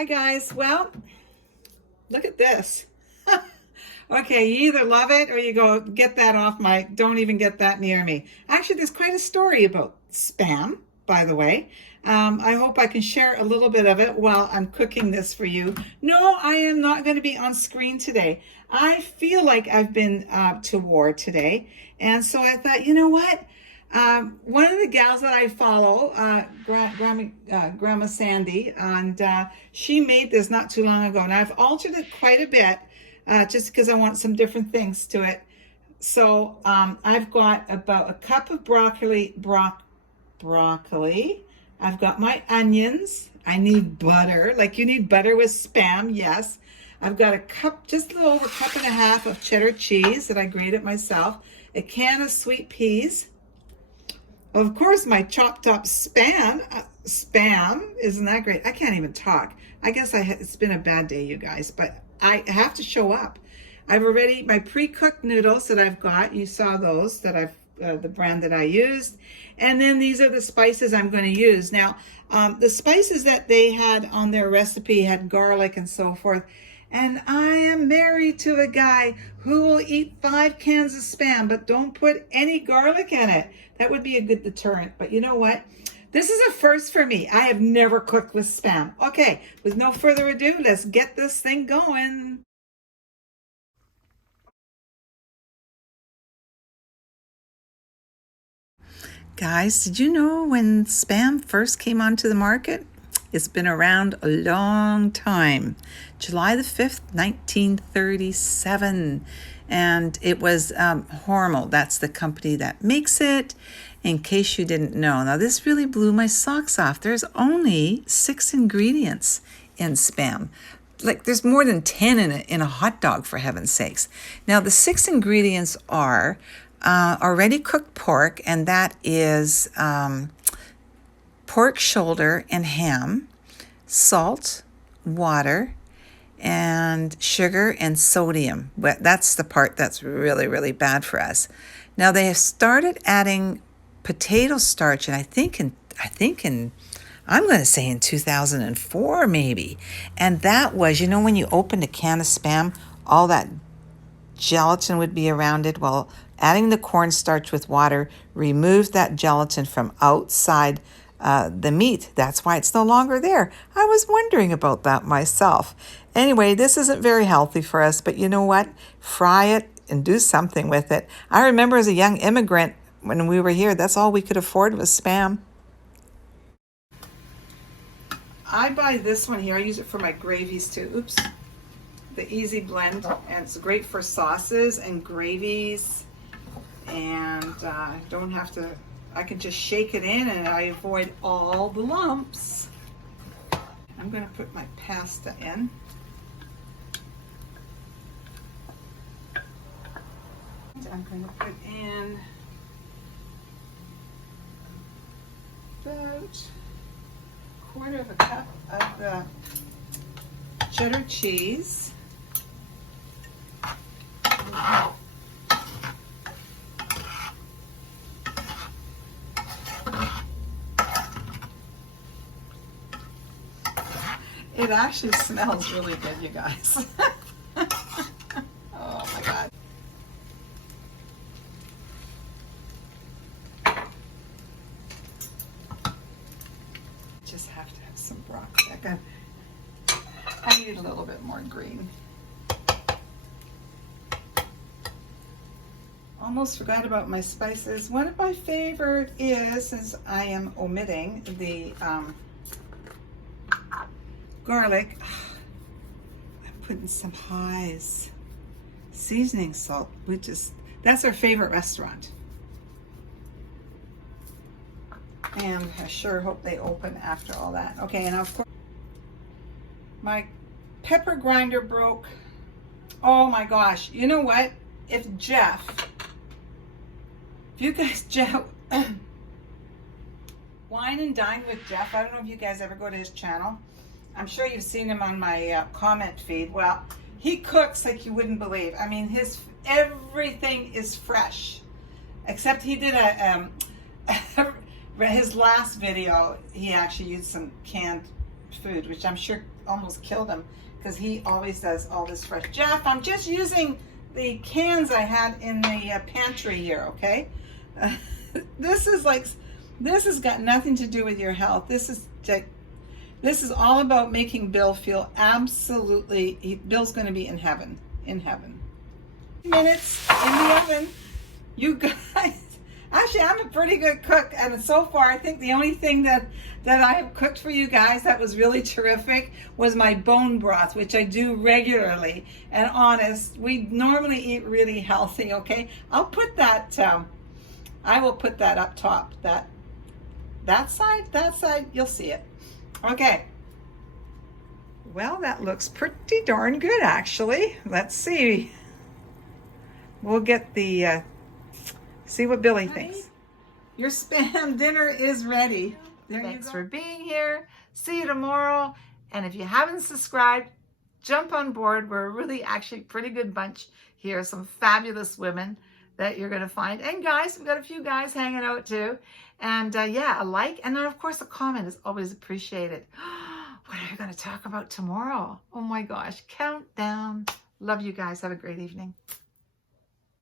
Hi guys, well, look at this. Okay, you either love it or you go, get that off my, don't even get that near me. Actually, there's quite a story about Spam, by the way. I hope I can share a little bit of it while I'm cooking this for you. No, I am not going to be on screen today. I feel like I've been to war today. And so I thought, you know what? One of the gals that I follow, Grandma Sandy, and she made this not too long ago. And I've altered it quite a bit just because I want some different things to it. So I've got about a cup of broccoli. I've got my onions. I need butter, like you need butter with Spam, yes. I've got a cup, just a little over a cup and a half of cheddar cheese that I grated myself. A can of sweet peas. Of course, my chopped up Spam, isn't that great? I can't even talk. I guess it's been a bad day, you guys, but I have to show up. I've already, my pre-cooked noodles that I've got, you saw those, that the brand that I used. And then these are the spices I'm going to use. Now, the spices that they had on their recipe had garlic and so forth. And I am married to a guy who will eat 5 cans of Spam, but don't put any garlic in it. That would be a good deterrent. But you know what? This is a first for me. I have never cooked with Spam. Okay, with no further ado, let's get this thing going. Guys, did you know when Spam first came onto the market? It's been around a long time. July the 5th, 1937. And it was Hormel. That's the company that makes it, in case you didn't know. Now, this really blew my socks off. There's only 6 ingredients in Spam. Like, there's more than 10 in a hot dog, for heaven's sakes. Now, the 6 ingredients are already cooked pork, and that is pork shoulder and ham, salt, water, and sugar and sodium. But that's the part that's really, really bad for us. Now they have started adding potato starch, and I think in I'm going to say in 2004 maybe. And that was, you know, when you opened a can of Spam, all that gelatin would be around it. Well, adding the cornstarch with water removes that gelatin from outside the meat. That's why it's no longer there. I was wondering about that myself. Anyway, this isn't very healthy for us, but you know what? Fry it and do something with it. I remember as a young immigrant, when we were here, that's all we could afford was Spam. I buy this one here. I use it for my gravies too. Oops. The Easy Blend, and it's great for sauces and gravies, and don't have to, I can just shake it in and I avoid all the lumps. I'm going to put my pasta in. I'm going to put in about a quarter of a cup of the cheddar cheese. It actually smells really good, you guys. Oh my God. Just have to have some broccoli. I need a little bit more green. Almost forgot about my spices. One of my favorite is, since I am omitting the garlic, I'm putting some High's seasoning salt, which is, that's our favorite restaurant. And I sure hope they open after all that. Okay, and of course, my pepper grinder broke. Oh my gosh, you know what? If you guys, Jeff, Wine and Dine with Jeff, I don't know if you guys ever go to his channel. I'm sure you've seen him on my comment feed. Well, he cooks like you wouldn't believe. I mean, everything is fresh, except he did his last video, he actually used some canned food, which I'm sure almost killed him because he always does all this fresh. Jeff, I'm just using the cans I had in the pantry here, okay? This has got nothing to do with your health. This is all about making Bill feel absolutely, Bill's going to be in heaven, Minutes in the oven. You guys, actually, I'm a pretty good cook, and so far, I think the only thing that I have cooked for you guys that was really terrific was my bone broth, which I do regularly. And honest, we normally eat really healthy, okay? I'll put that, I will put that up top, that side, you'll see it. Okay. Well, that looks pretty darn good, actually. Let's see. We'll get the, see what Billy thinks. Your Spam dinner is ready. Thanks for being here. See you tomorrow. And if you haven't subscribed, jump on board. We're really actually pretty good bunch here. Some fabulous women that you're going to find. And guys, we've got a few guys hanging out too. And yeah, a like. And then of course a comment is always appreciated. What are we going to talk about tomorrow? Oh my gosh, countdown. Love you guys. Have a great evening.